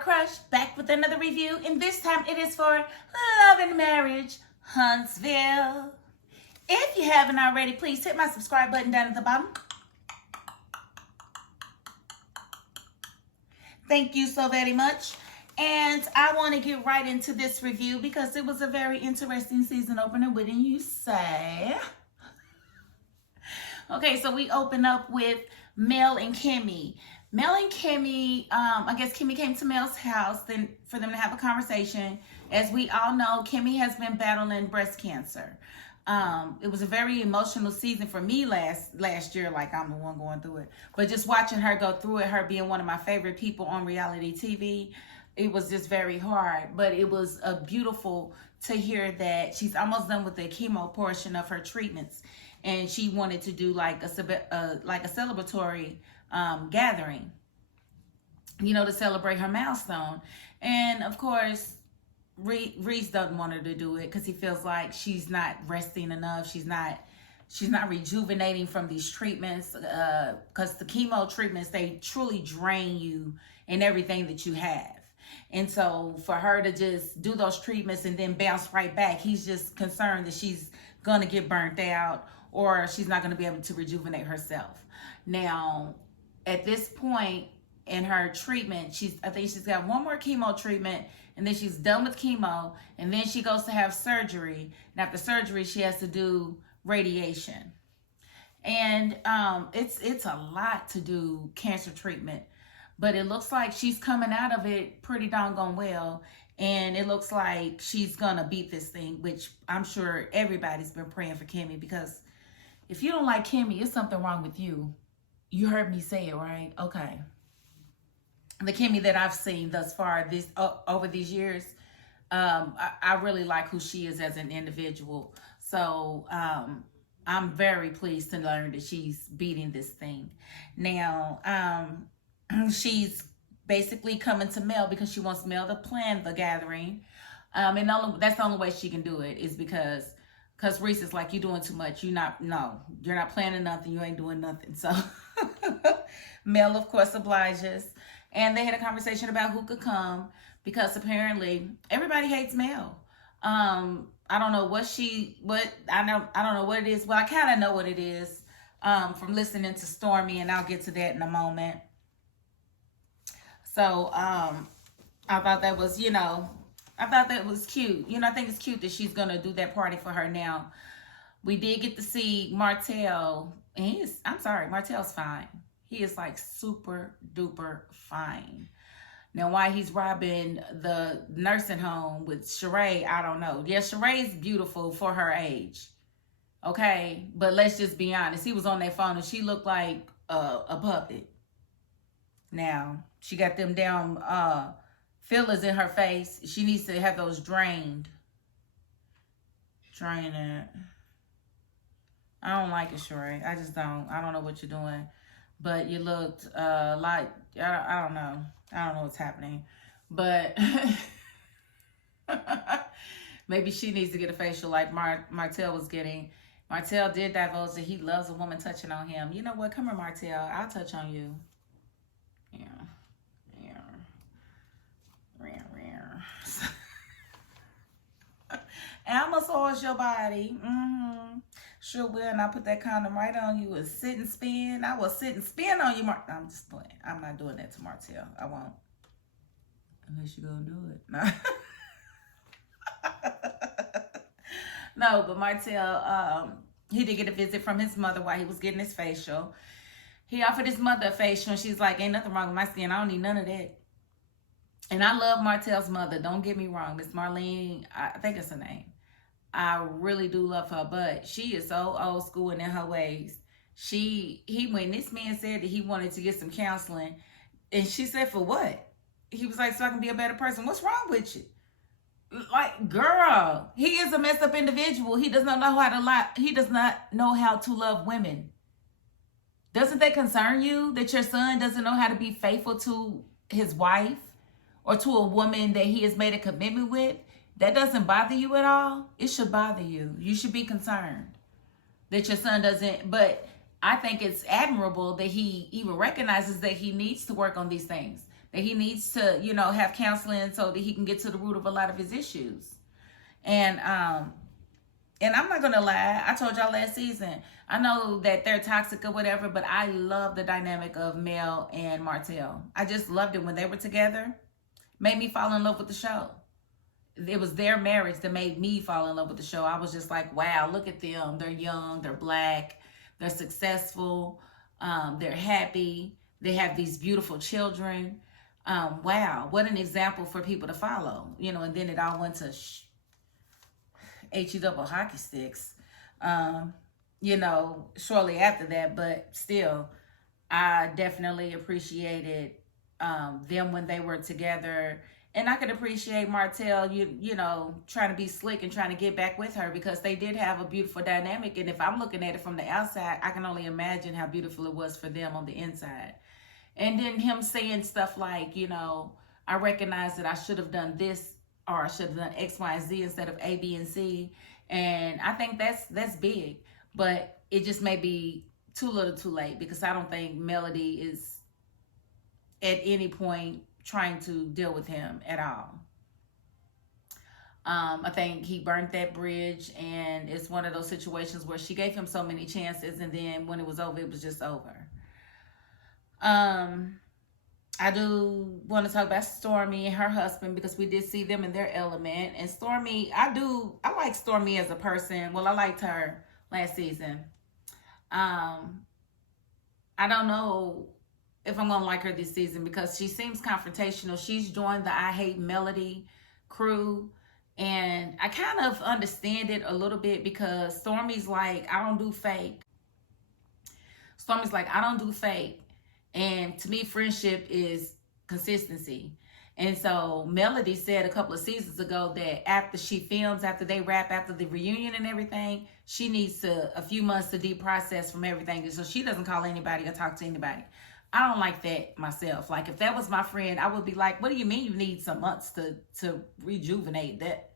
crush, back with another review, and this time it is for Love and Marriage Huntsville. If you haven't already, please hit my subscribe button down at the bottom. Thank you so very much. And I want to get right into this review because it was a very interesting season opener, wouldn't you say? Okay, so we open up with Mel and Kimmy. Mel and Kimmy, I guess Kimmy came to Mel's house then for them to have a conversation. As we all know, Kimmy has been battling breast cancer. It was a very emotional season for me last year, like I'm the one going through it. But just watching her go through it, her being one of my favorite people on reality TV, it was just very hard. But it was beautiful to hear that she's almost done with the chemo portion of her treatments. And she wanted to do like a celebratory gathering, you know, to celebrate her milestone. And of course, Reese doesn't want her to do it because he feels like she's not resting enough. She's not rejuvenating from these treatments because the chemo treatments, they truly drain you and everything that you have. And so for her to just do those treatments and then bounce right back, he's just concerned that she's going to get burnt out or she's not going to be able to rejuvenate herself. Now, at this point in her treatment, I think she's got one more chemo treatment, and then she's done with chemo, and then she goes to have surgery. And after surgery, she has to do radiation. And it's a lot to do cancer treatment, but it looks like she's coming out of it pretty doggone well. And it looks like she's gonna beat this thing, which I'm sure everybody's been praying for Kimmy, because if you don't like Kimmy, it's something wrong with you. You heard me say it, right? Okay. The Kimmy that I've seen thus far over these years, I really like who she is as an individual. So I'm very pleased to learn that she's beating this thing. Now, she's basically coming to Mel because she wants Mel to plan the gathering. And that's the only way she can do it is because Reese is like, you're doing too much. You're not planning nothing. You ain't doing nothing. So Mel, of course, obliges. And they had a conversation about who could come because apparently everybody hates Mel. I don't know I don't know what it is. Well, I kind of know what it is from listening to Stormy, and I'll get to that in a moment. So I thought that was, cute. I think it's cute that she's going to do that party for her now. We did get to see Martell. And Martell's fine. He is like super duper fine. Now, why he's robbing the nursing home with Sheree, I don't know. Yeah, Sheree's beautiful for her age. Okay, but let's just be honest. He was on that phone and she looked like a puppet. Now, she got them down fillers in her face. She needs to have those drained. Drain it. I don't like it, Sheree. I just don't. I don't know what you're doing. But you looked like, I don't know. I don't know what's happening. But maybe she needs to get a facial like Martell was getting. Martell did divulge that he loves a woman touching on him. You know what? Come here, Martell. I'll touch on you. Yeah. And I'm going to massage your body. Sure will. And I put that condom right on you and sit and spin. I will sit and spin on you. I'm just playing. I'm not doing that to Martell. I won't. Unless you're going to do it. No. No, but Martell, he did get a visit from his mother while he was getting his facial. He offered his mother a facial, and she's like, ain't nothing wrong with my skin. I don't need none of that. And I love Martell's mother. Don't get me wrong. Miss Marlene, I think it's her name. I really do love her, but she is so old school and in her ways. When this man said that he wanted to get some counseling, and she said, for what? He was like, so I can be a better person. What's wrong with you? Like, girl, he is a messed up individual. He does not know how to lie. He does not know how to love women. Doesn't that concern you that your son doesn't know how to be faithful to his wife or to a woman that he has made a commitment with? That doesn't bother you at all? It should bother you. You should be concerned that your son doesn't. But I think it's admirable that he even recognizes that he needs to work on these things. that he needs to, you know, have counseling so that he can get to the root of a lot of his issues. And I'm not gonna lie, I told y'all last season, I know that they're toxic or whatever, but I love the dynamic of Mel and Martell. I just loved it when they were together. Made me fall in love with the show. It was their marriage that made me fall in love with the show. I was just like, wow, look at them. They're young, they're black, they're successful, they're happy, they have these beautiful children. Wow, what an example for people to follow. You know, and then it all went to HE double hockey sticks, you know, shortly after that. But still, I definitely appreciated them when they were together. And I could appreciate Martell, you know, trying to be slick and trying to get back with her, because they did have a beautiful dynamic. And if I'm looking at it from the outside, I can only imagine how beautiful it was for them on the inside. And then him saying stuff like, you know, I recognize that I should have done this, or I should have done X, Y, and Z instead of A, B, and C. And I think that's big. But it just may be too little too late, because I don't think Melody is at any point trying to deal with him at all. I think he burnt that bridge, and it's one of those situations where she gave him so many chances, and then when it was over, it was just over. I do want to talk about Stormy and her husband, because we did see them in their element. And Stormy, I like Stormy as a person. Well, I liked her last season. I don't know if I'm going to like her this season, because she seems confrontational. She's joined the I Hate Melody crew. And I kind of understand it a little bit, because Stormy's like, I don't do fake. Stormy's like, I don't do fake. And to me, friendship is consistency. And so Melody said a couple of seasons ago that after she films, after they wrap, after the reunion and everything, she needs a few months to deprocess from everything. So she doesn't call anybody or talk to anybody. I don't like that myself. Like, if that was my friend, I would be like, what do you mean you need some months to rejuvenate that?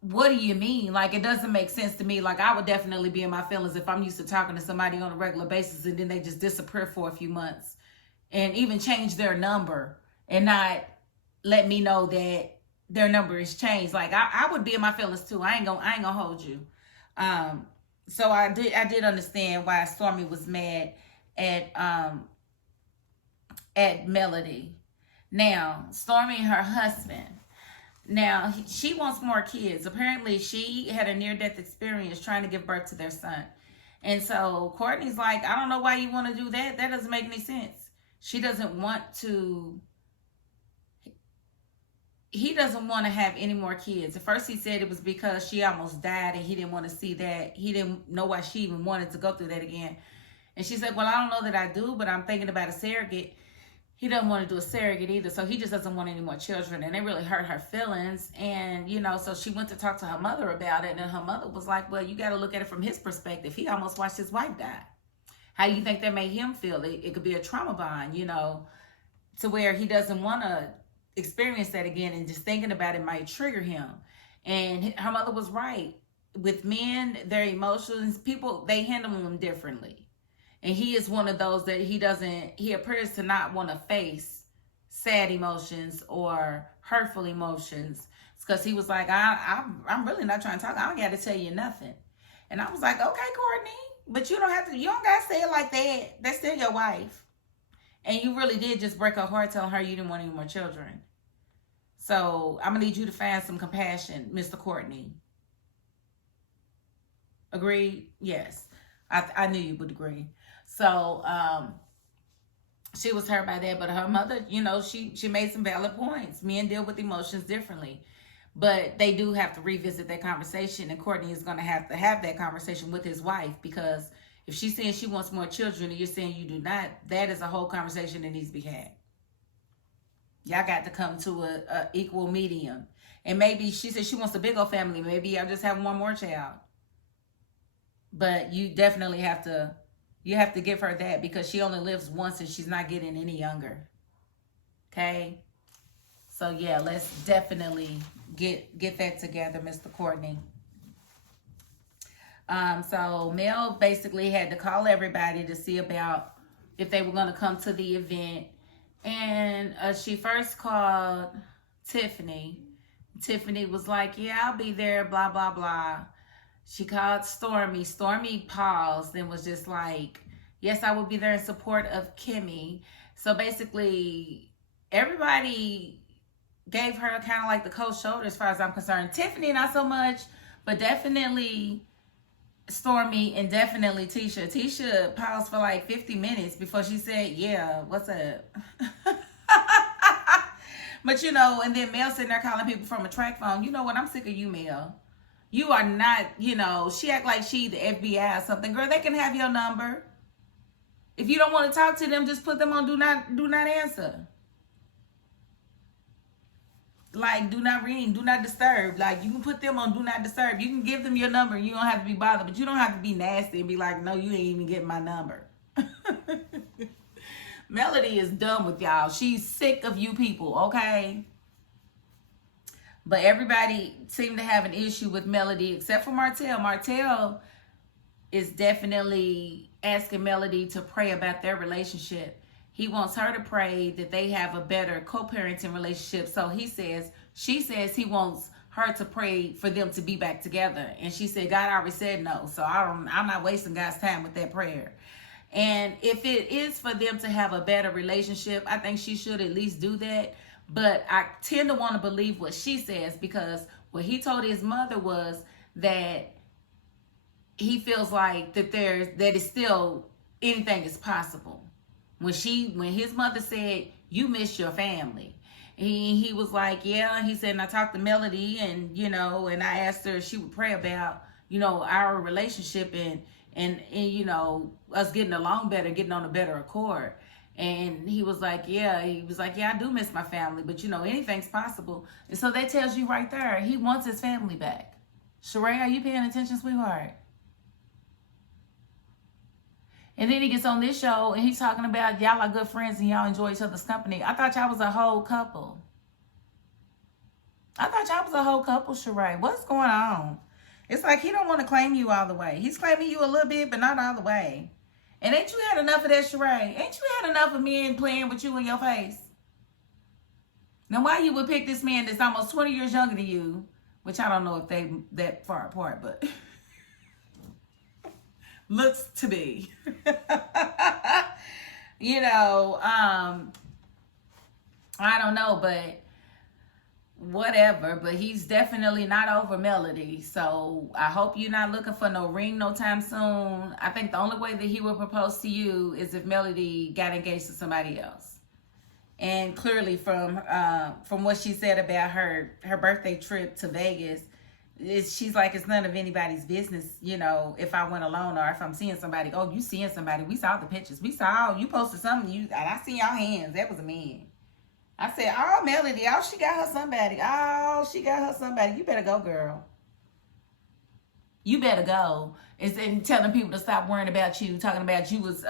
What do you mean? Like, it doesn't make sense to me. Like, I would definitely be in my feelings if I'm used to talking to somebody on a regular basis and then they just disappear for a few months and even change their number and not let me know that their number is changed. Like, I would be in my feelings too. I ain't gonna hold you. So I did understand why Stormy was mad at Melody. Now, Stormy and her husband. Now, she wants more kids. Apparently, she had a near-death experience trying to give birth to their son. And so Courtney's like, I don't know why you want to do that. That doesn't make any sense. She doesn't want to... He doesn't want to have any more kids. At first, he said it was because she almost died and he didn't want to see that. He didn't know why she even wanted to go through that again. And she said, well, I don't know that I do, but I'm thinking about a surrogate. He doesn't want to do a surrogate either, so he just doesn't want any more children. And it really hurt her feelings. And, you know, so she went to talk to her mother about it. And her mother was like, well, you got to look at it from his perspective. He almost watched his wife die. How do you think that made him feel? It could be a trauma bond, you know, to where he doesn't want to experience that again. And just thinking about it might trigger him. And her mother was right. With men, their emotions, people, they handle them differently. And he is one of those that he appears to not want to face sad emotions or hurtful emotions. It's because he was like, I'm really not trying to talk. I don't got to tell you nothing. And I was like, okay, Courtney, but you don't got to say it like that. That's still your wife. And you really did just break her heart telling her you didn't want any more children. So I'm going to need you to find some compassion, Mr. Courtney. Agreed? Yes. I knew you would agree. So she was hurt by that, but her mother, you know, she made some valid points. Men deal with emotions differently, but they do have to revisit that conversation, and Courtney is going to have that conversation with his wife, because if she's saying she wants more children and you're saying you do not, that is a whole conversation that needs to be had. Y'all got to come to a equal medium. And maybe she said she wants a big old family. Maybe y'all just have one more child. But you definitely have to give her that, because she only lives once and she's not getting any younger. Okay? So yeah, let's definitely get that together, Mr. Courtney. So Mel basically had to call everybody to see about if they were going to come to the event. And she first called Tiffany. Tiffany was like, yeah, I'll be there, blah, blah, blah. She called Stormy. Stormy paused and was just like, yes, I will be there in support of Kimmy. So basically, everybody gave her kind of like the cold shoulder as far as I'm concerned. Tiffany, not so much, but definitely Stormy and definitely Tisha. Tisha paused for like 50 minutes before she said, yeah, what's up? But you know, and then Mel sitting there calling people from a track phone. You know what? I'm sick of you, Mel. You are not, you know, she act like she the FBI or something. Girl, they can have your number. If you don't want to talk to them, just put them on do not answer. Like, do not ring, do not disturb. Like, you can put them on do not disturb. You can give them your number and you don't have to be bothered. But you don't have to be nasty and be like, no, you ain't even getting my number. Melody is done with y'all. She's sick of you people, okay? But everybody seemed to have an issue with Melody except for Martell. Martell is definitely asking Melody to pray about their relationship. He wants her to pray that they have a better co-parenting relationship. So she says he wants her to pray for them to be back together. And she said, God already said no. So I'm not wasting God's time with that prayer. And if it is for them to have a better relationship, I think she should at least do that. But I tend to want to believe what she says, because what he told his mother was that he feels like that it's still anything is possible. When his mother said, you miss your family, he was like, yeah. He said, and I talked to Melody, and you know, and I asked her if she would pray about, you know, our relationship and you know, us getting along better, getting on a better accord. And he was like, yeah. He was like, yeah, I do miss my family, but you know, anything's possible. And so that tells you right there, he wants his family back. Sheree, are you paying attention, sweetheart? And then he gets on this show and he's talking about y'all are good friends and y'all enjoy each other's company. I thought y'all was a whole couple. Sheree. What's going on? It's like he don't want to claim you all the way. He's claiming you a little bit, but not all the way. And ain't you had enough of that, Sheree? Ain't you had enough of men playing with you in your face? Now, why you would pick this man that's almost 20 years younger than you, which I don't know if they that far apart, but looks to be. You know, I don't know, but whatever. But he's definitely not over Melody. So I hope you're not looking for no ring no time soon. I think the only way that he would propose to you is if Melody got engaged to somebody else. And clearly from what she said about her birthday trip to Vegas, she's like, it's none of anybody's business, you know, if I went alone or if I'm seeing somebody. Oh, you seeing somebody. We saw the pictures. We saw, you posted something. And I see y'all hands. That was a man. I said, oh, Melody, she got her somebody. You better go, girl. You better go. And telling people to stop worrying about you, talking about you was,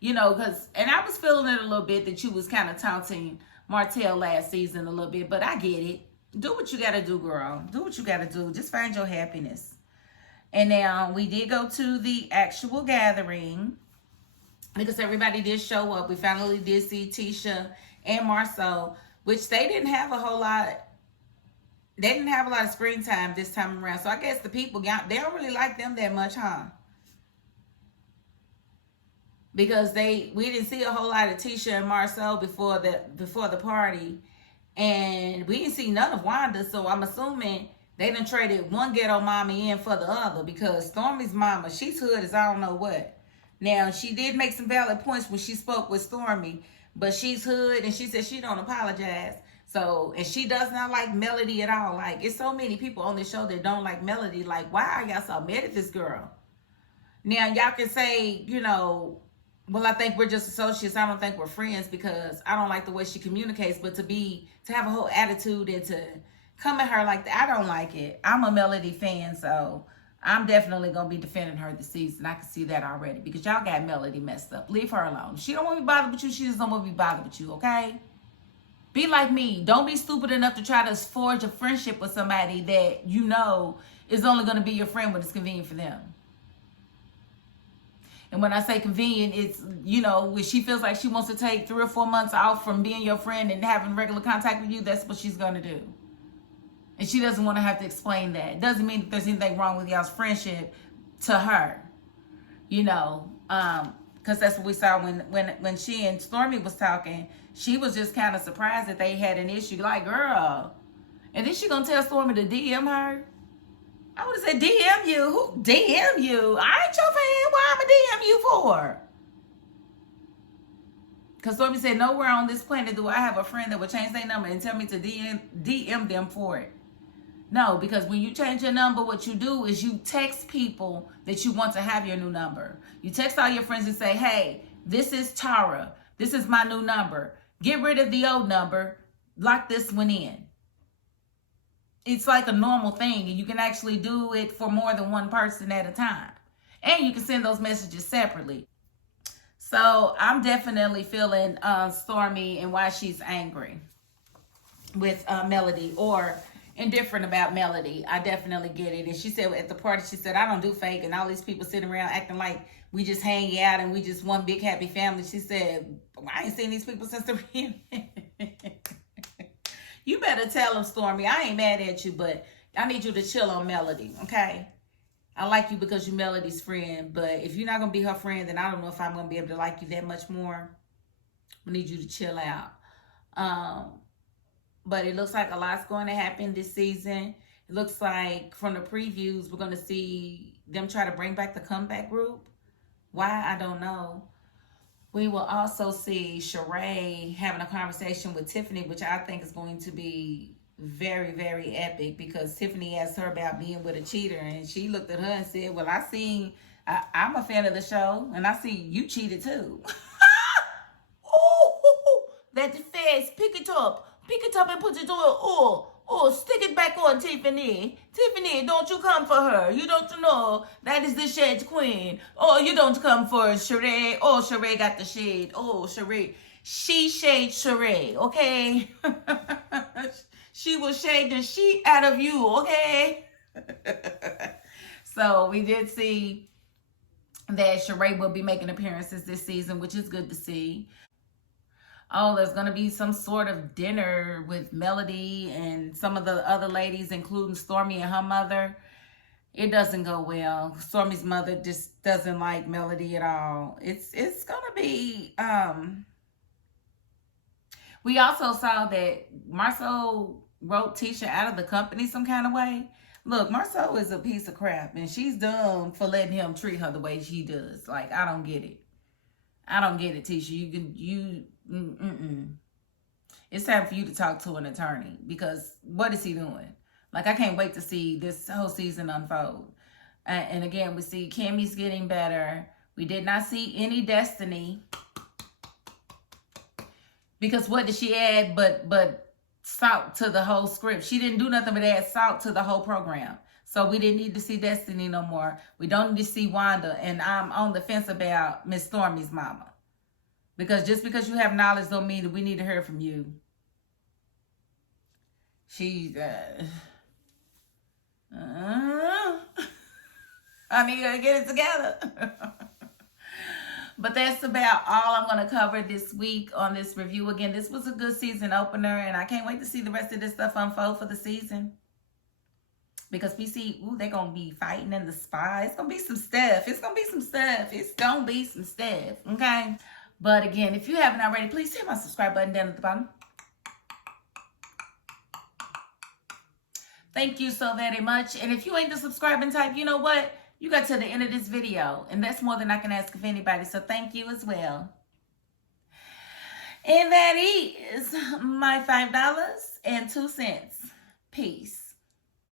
you know, and I was feeling it a little bit that you was kind of taunting Martell last season a little bit, but I get it. Do what you got to do, girl. Do what you got to do. Just find your happiness. And now we did go to the actual gathering because everybody did show up. We finally did see Tisha and Marceau, which they didn't have a whole lot. They didn't have a lot of screen time this time around. So I guess the people, they don't really like them that much, huh? Because we didn't see a whole lot of Tisha and Marceau before the party. And we didn't see none of Wanda, so I'm assuming they done traded one ghetto mommy in for the other, because Stormy's mama, she's hood as I don't know what. Now, she did make some valid points when she spoke with Stormy, but she's hood, and she said she don't apologize. So, and she does not like Melody at all. Like, it's so many people on this show that don't like Melody. Like, why are y'all so mad at this girl? Now, y'all can say, you know, well, I think we're just associates. I don't think we're friends because I don't like the way she communicates. But to have a whole attitude and to come at her like that, I don't like it. I'm a Melody fan, so I'm definitely going to be defending her this season. I can see that already because y'all got Melody messed up. Leave her alone. She don't want to be bothered with you. She just don't want to be bothered with you, okay? Be like me. Don't be stupid enough to try to forge a friendship with somebody that you know is only going to be your friend when it's convenient for them. And when I say convenient, it's, you know, when she feels like she wants to take 3 or 4 months off from being your friend and having regular contact with you, that's what she's going to do. And she doesn't want to have to explain that. It doesn't mean that there's anything wrong with y'all's friendship to her, you know, because that's what we saw when she and Stormy was talking. She was just kind of surprised that they had an issue. Like, girl. And then she going to tell Stormy to DM her. I would have said, DM you? Who DM you? I ain't your fan. Why I'ma DM you for? Because Stormy said, nowhere on this planet do I have a friend that would change their number and tell me to DM them for it. No, because when you change your number, what you do is you text people that you want to have your new number. You text all your friends and say, hey, this is Tara. This is my new number. Get rid of the old number. Lock this one in. It's like a normal thing, and you can actually do it for more than one person at a time. And you can send those messages separately. So I'm definitely feeling Stormy and why she's angry with Melody, or indifferent about Melody. I definitely get it. And she said at the party, she said, I don't do fake, and all these people sitting around acting like we just hang out and we just one big happy family. She said, I ain't seen these people since the reunion. You better tell them, Stormy, I ain't mad at you, but I need you to chill on Melody, okay? I like you because you're Melody's friend, but if you're not going to be her friend, then I don't know if I'm going to be able to like you that much more. I need you to chill out. But it looks like a lot's going to happen this season. It looks like from the previews, we're going to see them try to bring back the comeback group. Why? I don't know. We will also see Sheree having a conversation with Tiffany, which I think is going to be very, very epic, because Tiffany asked her about being with a cheater, and she looked at her and said, well, I'm a fan of the show, and I see you cheated too. Oh, that face, pick it up and put it on. Stick it back on, Tiffany. Tiffany, don't you come for her. You don't know that is the shade queen. Oh, you don't come for Sheree. Oh, Sheree got the shade. Oh, Sheree. She shade Sheree, okay? She will shade the sheet out of you, okay? So we did see that Sheree will be making appearances this season, which is good to see. Oh, there's going to be some sort of dinner with Melody and some of the other ladies, including Stormy and her mother. It doesn't go well. Stormy's mother just doesn't like Melody at all. It's going to be... We also saw that Marceau wrote Tisha out of the company some kind of way. Look, Marceau is a piece of crap, and she's dumb for letting him treat her the way she does. Like, I don't get it. I don't get it, Tisha. It's time for you to talk to an attorney, because what is he doing? Like, I can't wait to see this whole season unfold. And again, we see Kimmy's getting better. We did not see any Destiny, because what did she add but salt to the whole script? She didn't do nothing but add salt to the whole program. So we didn't need to see Destiny no more. We don't need to see Wanda. And I'm on the fence about Miss Stormy's mama. Because just because you have knowledge don't mean that we need to hear from you. She's... I need her to get it together. But that's about all I'm going to cover this week on this review. Again, this was a good season opener, and I can't wait to see the rest of this stuff unfold for the season. Because we see, they're going to be fighting in the spa. It's going to be some stuff. It's going to be some stuff, okay? But again, if you haven't already, please hit my subscribe button down at the bottom. Thank you so very much. And if you ain't the subscribing type, you know what? You got to the end of this video, and that's more than I can ask of anybody. So thank you as well. And that is my $5.02. Peace.